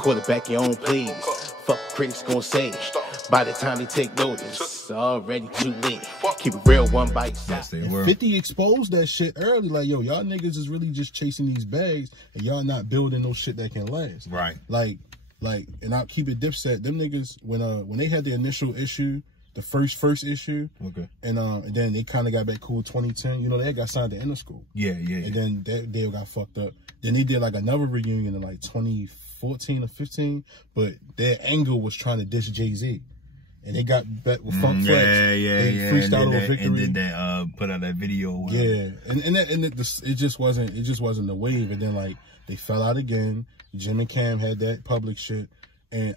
Quarterback your own plays. Fuck critics gon' say. By the time they take notice, it's already too late. Keep it real, one bite. Yes, they were. 50 exposed that shit early. Like, yo, y'all niggas is really just chasing these bags, and y'all not building no shit that can last. Right. Like, and I'll keep it Dipset. Them niggas, when they had the initial issue, the first issue, okay, and then they kind of got back cool 2010. You know, they got signed to Interschool. Yeah. And then that deal got fucked up. Then they did like another reunion in like 2014 or 15, but their angle was trying to diss Jay-Z. And they got back with Funk Flex. They freestyle over Victory. And did that, put out that video. Yeah, it just wasn't the wave. And then like they fell out again. Jim and Cam had that public shit. And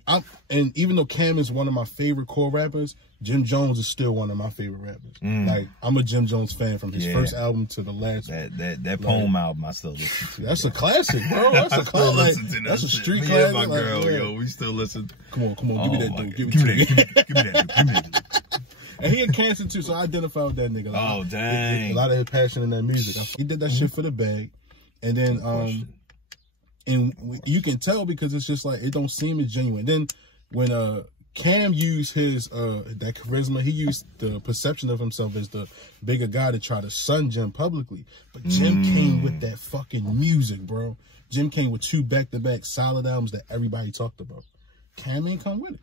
even though Cam is one of my favorite core rappers, Jim Jones is still one of my favorite rappers. Like, I'm a Jim Jones fan from his first album to the last one. That Poem album I still listen to. That's a classic, bro. That's a classic. That's a street classic. My girl, yo, we still listen. Come on, give me that dude. Give me that. And he had cancer too, so I identify with that nigga. Like, oh, dang. A lot of his passion in that music. He did that shit for the bag. And then, and you can tell because it's just like, it don't seem as genuine. Then when Cam used his that charisma, he used the perception of himself as the bigger guy to try to sun Jim publicly. But Jim came with that fucking music, bro. Jim came with 2 back-to-back solid albums that everybody talked about. Cam ain't come with it.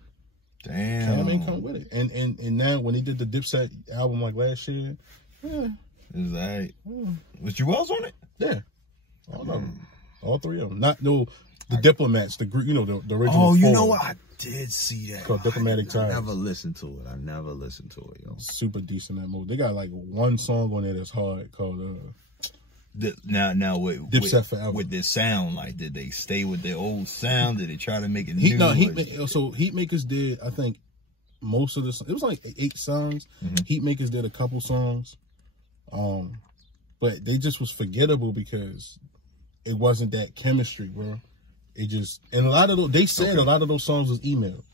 Damn. Cam ain't come with it. And now when they did the Dipset album like last year, is that was Jewels on it? Yeah. All of them. All 3 of them. Not the Diplomats, the group, you know, the original. Oh, you know what? I did see that. Called Diplomatic Ties. I never listened to it. Yo. Super decent that movie. They got like one song on there that's hard called now with Dipset Forever. With this sound, like, did they stay with their old sound? Did they try to make it new? So Heatmakers did, I think, most of this. It was like 8 songs. Heatmakers did a couple songs, but they just was forgettable because it wasn't that chemistry, bro. It just, and a lot of those, they said a lot of those songs was emailed.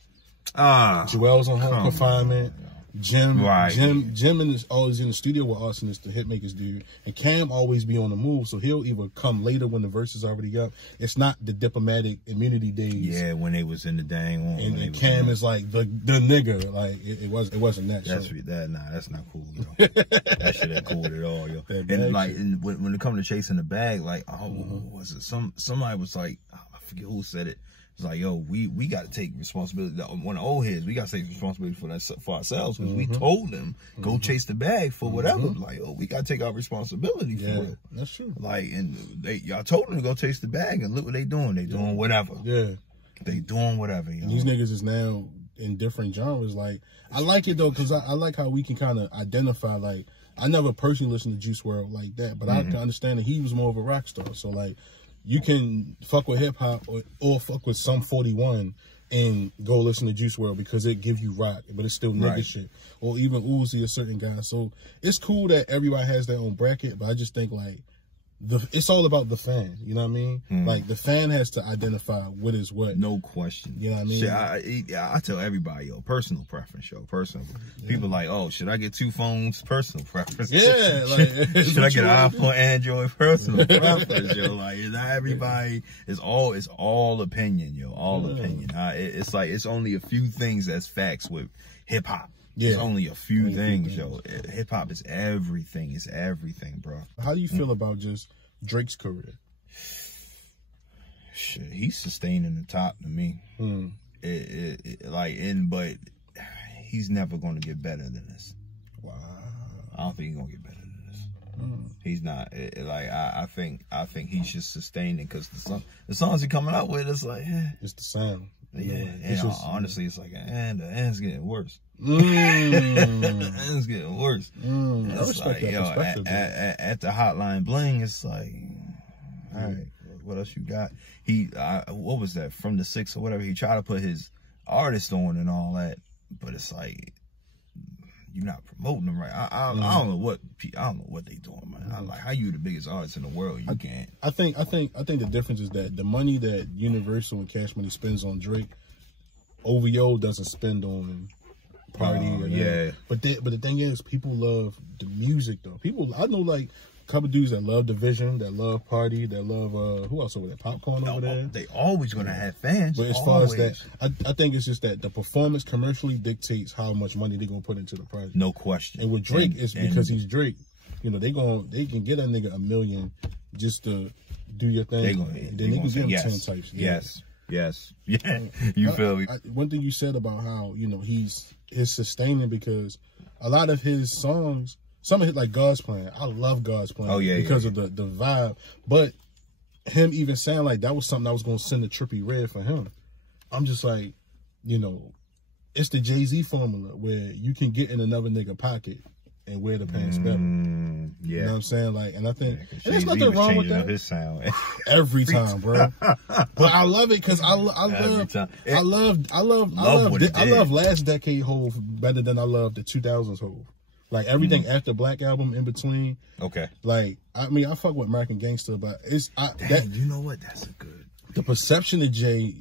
Joel's on home confinement. Jim is always in the studio with Austin, is the Hitmakers dude. And Cam always be on the move, so he'll either come later when the verse is already up. It's not the Diplomatic Immunity days. Yeah, when they was in the dang one. And Cam is like the nigga. Like it wasn't that. That's that's not cool, yo. That shit ain't cool at all, yo. And like when it comes to chasing the bag, like was it somebody was like, I forget who said it. It's like, yo, we got to take responsibility. One of the old heads, we got to take responsibility for that for ourselves, because we told them go chase the bag for whatever. Like, oh, we got to take our responsibility for it. That's true. Like, and y'all told them to go chase the bag, and look what they doing. They doing whatever. Yeah, they doing whatever. You know? These niggas is now in different genres. Like, I like it though, because I like how we can kind of identify. Like, I never personally listened to Juice WRLD like that, but I can understand that he was more of a rock star. So like, you can fuck with hip hop or fuck with Sum 41 and go listen to Juice WRLD because it give you rock, but it's still nigga shit. Or even Uzi, a certain guy. So it's cool that everybody has their own bracket, but I just think like it's all about the fan. You know what I mean? Like, the fan has to identify what is what. No question. You know what I mean? Shit, I tell everybody, yo, personal preference, yo, personal. People like, oh, should I get 2 phones? Personal preference. Yeah, like, should I get an iPhone, Android? Personal preference, yo. Like, not everybody. It's all opinion, yo. All opinion. It's like, it's only a few things that's facts with hip hop. Yeah. It's only a few things, yo. Hip hop is everything. It's everything, bro. How do you feel about just Drake's career? Shit, he's sustaining the top to me. But he's never going to get better than this. Wow. I don't think he's going to get better than this. He's not. I think he's just sustaining, because the songs he coming out with, it's like, it's the sound. Yeah, and honestly, it's like, the end's getting worse. It's getting worse. It's like, yo, at the Hotline Bling, it's like, all right, what else you got? What was that, From the 6 or whatever? He tried to put his artist on and all that, but it's like, you're not promoting them right. I don't know what they doing, man. I'm like, how you the biggest artist in the world? You can't. I think the difference is that the money that Universal and Cash Money spends on Drake, OVO doesn't spend on Party. But the thing is, people love the music though. I know, like, couple dudes that love Division, that love Party, that love who else over there? Popcorn over there. They always gonna have fans. But as far as that, I think it's just that the performance commercially dictates how much money they're gonna put into the project. No question. And with Drake, it's because he's Drake. You know, they can get that nigga $1 million just to do your thing. Then they can give him 10 types. Yes. Yes. Yeah. You feel me? One thing you said about how, you know, he's sustaining, because a lot of his songs, some of it like God's Plan. I love God's Plan. Oh, yeah. Because of the vibe. But him even saying like that was something that was going to send a Trippie Redd for him. I'm just like, you know, it's the Jay-Z formula where you can get in another nigga pocket and wear the pants better. Yeah. You know what I'm saying? Like, and I think, and there's nothing wrong with that. His sound. Every time, bro. But I love it because I love last decade Hove better than I love the 2000s Hove. Like everything after Black Album in between. Okay. Like, I mean, I fuck with American Gangster, but it's you know what? That's a good. The perception of Jay,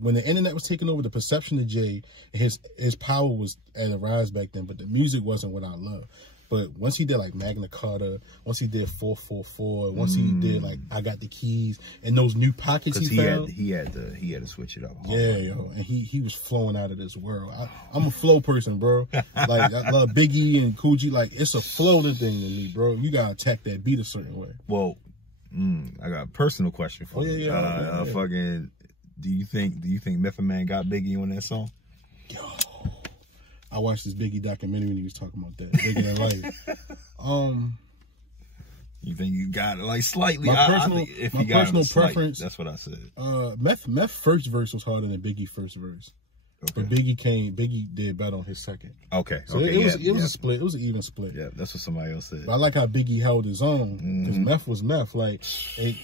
when the internet was taking over, the perception of Jay, his power was at a rise back then, but the music wasn't what I love. But once he did like Magna Carta, once he did 444, once he did like I Got the Keys, and those new pockets he found, he had to switch it up. Yeah, yo, and he was flowing out of this world. I'm a flow person, bro. Like I love Biggie and Coogee. Like it's a floating thing to me, bro. You gotta attack that beat a certain way. Well, I got a personal question for you. Yeah. Fucking, do you think Method Man got Biggie on that song? Yo. I watched this Biggie documentary and he was talking about that. Biggie in life. You think you got it like slightly? My personal preference. That's what I said. Meth first verse was harder than Biggie first verse. Okay. But Biggie did better on his second. Okay. So it was a split. It was an even split. Yeah, that's what somebody else said. But I like how Biggie held his own, because Meth was Meth. Like,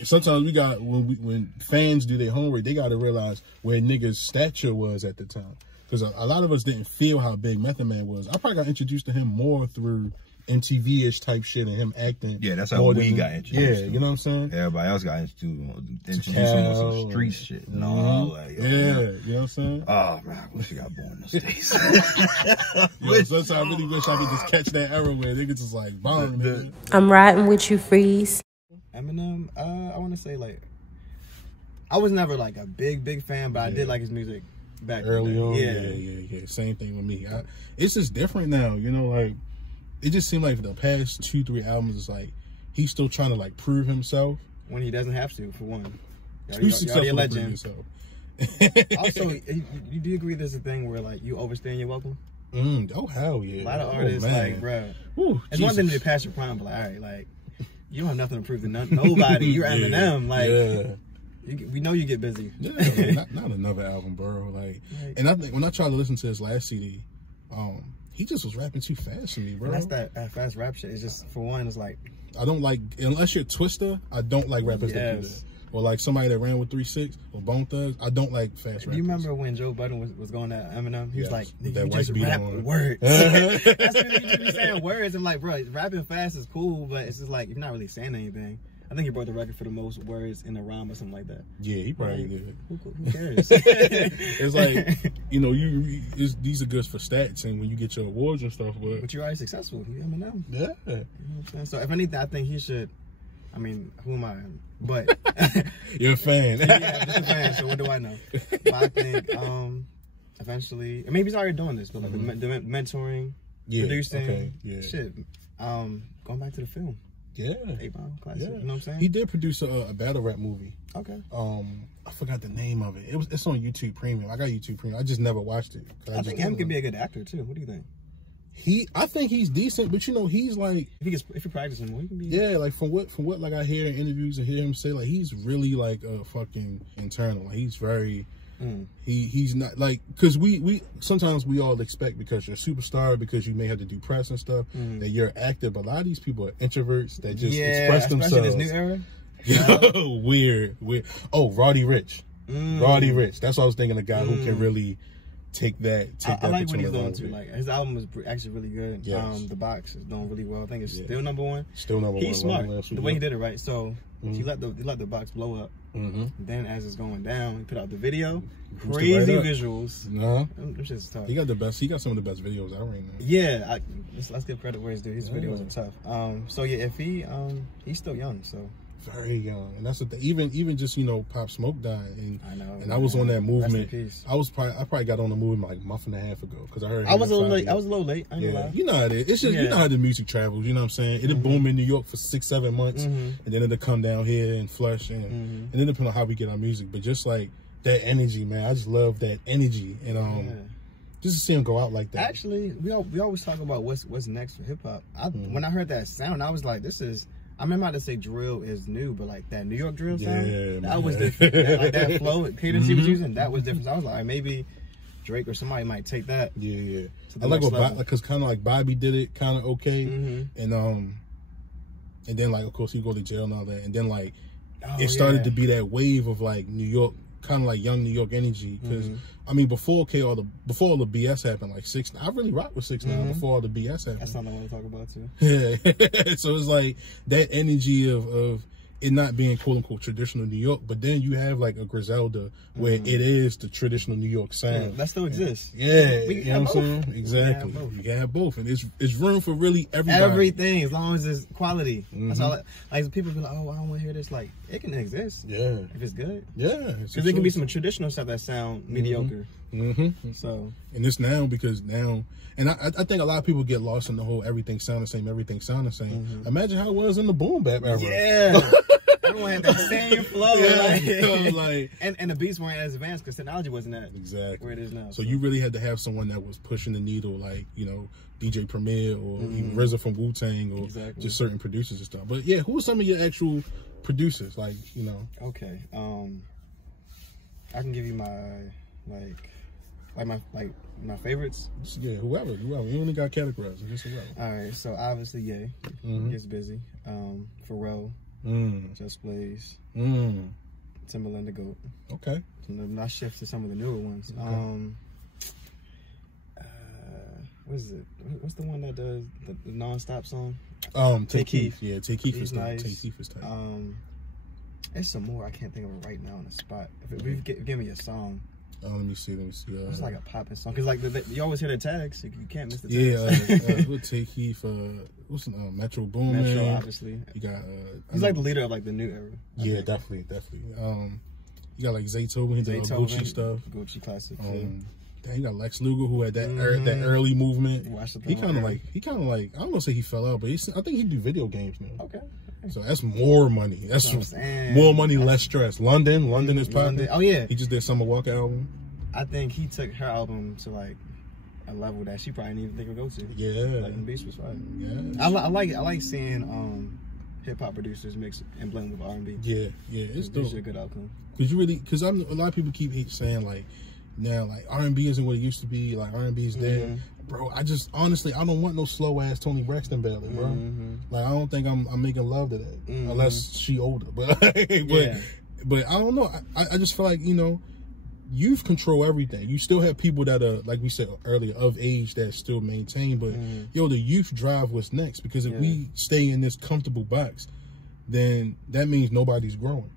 sometimes we got, when fans do their homework, they got to realize where niggas' stature was at the time. Because a lot of us didn't feel how big Method Man was. I probably got introduced to him more through MTV-ish type shit and him acting. Yeah, that's how we got introduced. Yeah, you know what I'm saying? Everybody else got introduced him on some street shit and all that. Yeah, you know what I'm saying? Oh, man, I wish I got born those days. Sometimes I really wish I could just catch that era where niggas just like, bomb. I'm riding with you, Freeze. Eminem, I want to say, like, I was never like a big fan, but I did like his music. Back early on, yeah. Same thing with me. It's just different now, you know. Like it just seemed like the past 2-3 albums is like he's still trying to like prove himself when he doesn't have to. For one, too successful to prove himself. Also, you do agree there's a thing where like you overstay and you're welcome? Oh hell yeah! A lot of artists like, bro, it's one thing to be past your prime, but like, all right, like you don't have nothing to prove to nobody. You're Eminem, like. Yeah. We know you get busy. Yeah, not another album, bro. Like, and I think when I tried to listen to his last CD, he just was rapping too fast for me, bro. And that's that fast rap shit. It's just, for one, it's like, I don't like, unless you're Twister, I don't like rappers that do that. Or like somebody that ran with 3-6 or Bone Thugs, I don't like fast rappers. Do you remember when Joe Budden was going at Eminem? He was like, that you just rap words. That's when you should be saying words. I'm like, bro, rapping fast is cool, but it's just like, you're not really saying anything. I think he broke the record for the most words in a rhyme or something like that. Yeah, he probably did. Who cares? It's like, you know, these are good for stats and when you get your awards and stuff. But you're already successful. You Eminem. Yeah. You know what I'm saying? So if anything, I think he should. I mean, who am I? But you're a fan. Yeah, I'm just a fan. So what do I know? But I think eventually, and maybe he's already doing this, but like the mentoring, producing, shit. Going back to the film. Yeah. 8 Mile classic. Yeah. You know what I'm saying? He did produce a battle rap movie. Okay. I forgot the name of it. It's on YouTube Premium. I got YouTube Premium. I just never watched it. I think him could be a good actor too. What do you think? I think he's decent, but you know, he's like, if you practice him more, he can be. Yeah, like from what like I hear in interviews and hear him say, like he's really like a fucking internal. Like he's very. He's not like, because we sometimes we all expect, because you're a superstar, because you may have to do press and stuff, that you're active, but a lot of these people are introverts that just express themselves. Especially this new era. Weird. Oh, Roddy Ricch. Roddy Ricch. That's what I was thinking, a guy who can really take that. I like what he's doing too. Like his album was actually really good. Yes. The Box is doing really well. I think it's still #1. Still #1. He's smart. The way he did it, right? So You let the box blow up. Then as it's going down, we put out the video. Boost Crazy it right visuals. Them shit's tough. He got the best. He got some of the best videos out right now. Yeah, let's give credit where it's due. His videos are tough. So yeah, if he's still young, so. Very young, and that's the even just Pop Smoke died, and I know, and I was on that movement. I probably got on the movement like a month and a half ago because I heard. I was a little late. I ain't gonna lie. You know how it is. It's just you know how the music travels. You know what I'm saying? It'll boom in New York for 6-7 months, and then it'll come down here and flush, and then depending on how we get our music. But just like that energy, man, I just love that energy, and just to see him go out like that. Actually, we always talk about what's next for hip hop. When I heard that sound, I was like, this is. I remember how to say drill is new, but like that New York drill sound, that was different. Like that flow, cadence he was using, that was different. So I was like, maybe Drake or somebody might take that. Yeah. I like what because kind of like Bobby did it, kind of okay, and then like of course he go to jail and all that, and then like it started to be that wave of like New York, kind of like young New York energy. Because I mean, before all the BS happened, like 6ix9ine, I really rocked with 6ix9ine before all the BS happened. That's something I want to talk about too. Yeah, so it's like that energy of it not being quote unquote traditional New York, but then you have like a Griselda where it is the traditional New York sound. That still exists. Yeah, you know what I'm saying? Exactly. You can have both, and it's room for really everybody. Everything, as long as it's quality. That's all. Like people be like, oh, I don't want to hear this. Like it can exist. Yeah, if it's good. Yeah, because there can be some traditional stuff that sound mediocre. So and this now because now. And I think a lot of people get lost in the whole everything sound the same, everything sound the same. Imagine how it was in the boom bap era. Yeah. Everyone had that same flow. Like, and the beats weren't as advanced because technology wasn't that where it is now. So you really had to have someone that was pushing the needle, like, DJ Premier or even RZA from Wu-Tang or just certain producers and stuff. But yeah, who are some of your actual producers? Like, Okay. I can give you my favorites. Yeah, whoever. You only got categorized. Just whoever. All right, so obviously, Gets Busy. Pharrell. Just Blaze. Timberland the GOAT. Okay. So now shift to some of the newer ones. Okay. What is it? What's the one that does the non-stop song? Take Keith. Yeah, Take Keith is nice. Take Keith is tight. There's some more I can't think of it right now on the spot. If give me a song. Let me see. It's like a popping song because like you always hear the tags. You can't miss the tags. Yeah, we'll Take Keith. What's Metro Boomin? Metro, obviously. You got. He's like the leader of like the new era. Yeah, definitely. You got like Zaytoven. He did Gucci stuff. Gucci classic. Then you got Lex Luger who had that that early movement. He kind of like I don't want to say he fell out, but I think he do video games now. Okay. So that's more money. That's more money, less stress. London is popping. Oh yeah. He just did Summer Walker album. I think he took her album to like a level that she probably didn't even think would go to. Yeah. Like the Beast was fine. Yeah. I like seeing hip hop producers mix and blend with R&B. Yeah, it's dope. It's a good outcome. Because a lot of people keep saying like now like R&B isn't what it used to be. Like R&B is dead. Bro, I just honestly I don't want no slow ass Toni Braxton ballad, bro. Like I don't think I'm making love to that unless she older. But but I don't know. I just feel like youth control everything. You still have people that are like we said earlier of age that still maintain, but the youth drive what's next because if we stay in this comfortable box, then that means nobody's growing.